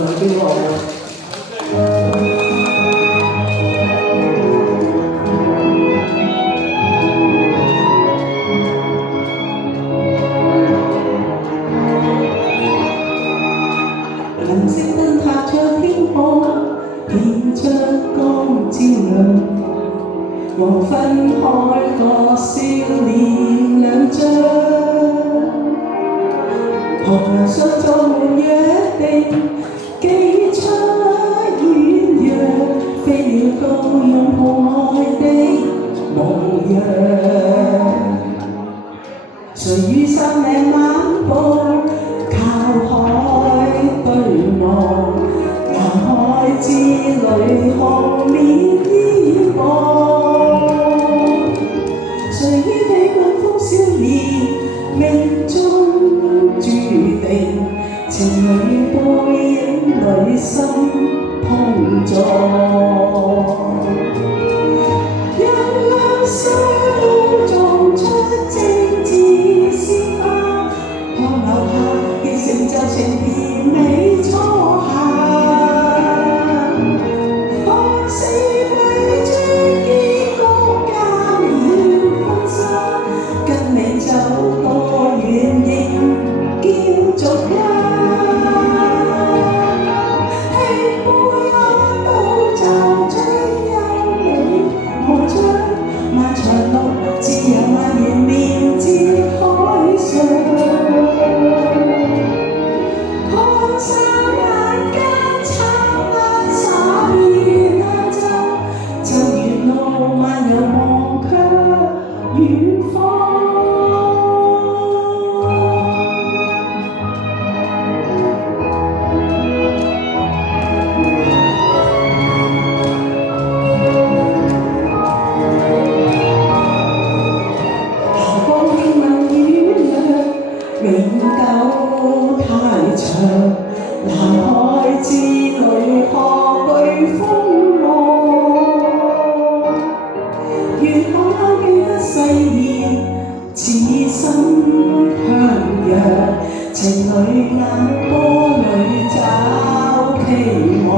來俾我。銀色燈塔着天空，顯出光照亮。黃昏開個少年亮相，旁人相作沒約定，記出軟弱，飛鳥高擁抱愛的模樣。誰於山嶺漫步，靠海對望，南海之旅紅棉依望。誰於彼岸風少年，命中注定，情侶背影裏心碰撞。讓兩手種出精緻鮮花，看留下亦成就情甜美初夏。看四季轉結局加冕婚紗，跟你走多遠仍叫做家。輕杯一倒就將優美無盡，漫長路自由蔓延連接海上。看沙眼間燦爛灑遍亞洲，就沿路漫遊望卻遠方。霞光輕吻雨亮，永久太長。南海之旅何懼風浪？願可勾記得誓言，此生向陽。情侶眼波裏找期望。